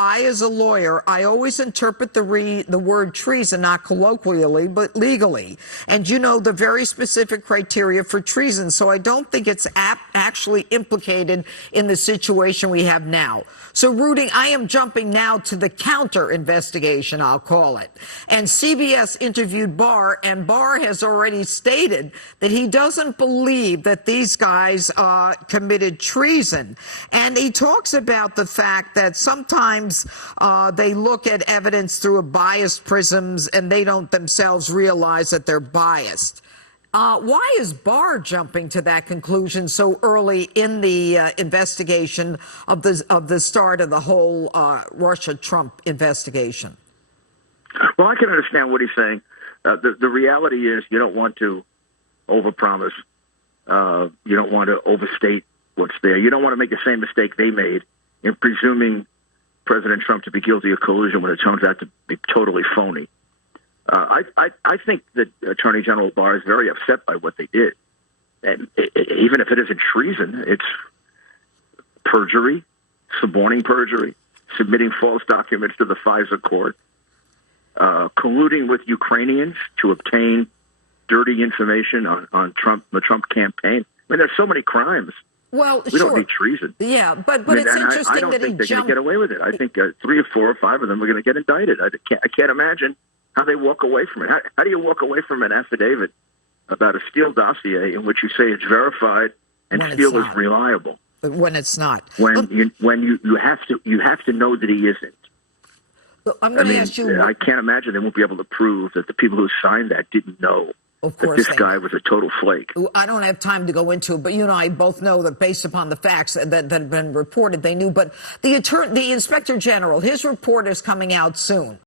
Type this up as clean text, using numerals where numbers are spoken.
I, as a lawyer, I always interpret the word treason not colloquially, but legally. And you know the very specific criteria for treason, so I don't think it's actually implicated in the situation we have now. So, Rudy, I am jumping now to the counter investigation, I'll call it. And CBS interviewed Barr, and Barr has already stated that he doesn't believe that these guys committed treason. And he talks about the fact that sometimes they look at evidence through a biased prisms and they don't themselves realize that they're biased. Why is Barr jumping to that conclusion so early in the investigation of the start of the whole Russia-Trump investigation? Well, I can understand what he's saying. The reality is you don't want to overpromise. You don't want to overstate what's there. You don't want to make the same mistake they made in presuming President Trump to be guilty of collusion when it turns out to be totally phony. I think that Attorney General Barr is very upset by what they did. And even if it isn't treason, it's perjury, suborning perjury, submitting false documents to the FISA court, colluding with Ukrainians to obtain dirty information on the Trump campaign. I mean, there's so many crimes. Well, we don't need treason. Yeah, but it's interesting I don't that think they're going to jumped. get away with it. I think 3 or 4 or 5 of them are going to get indicted. I can't imagine how they walk away from it. How do you walk away from an affidavit about a Steele dossier in which you say it's verified and Steele is reliable? But when it's not. When you have to know that he isn't. I'm going to ask you. I can't imagine they won't be able to prove that the people who signed that didn't know that this guy was a total flake. I don't have time to go into it, but you and I both know that based upon the facts that have been reported, they knew. But the Inspector General, his report is coming out soon.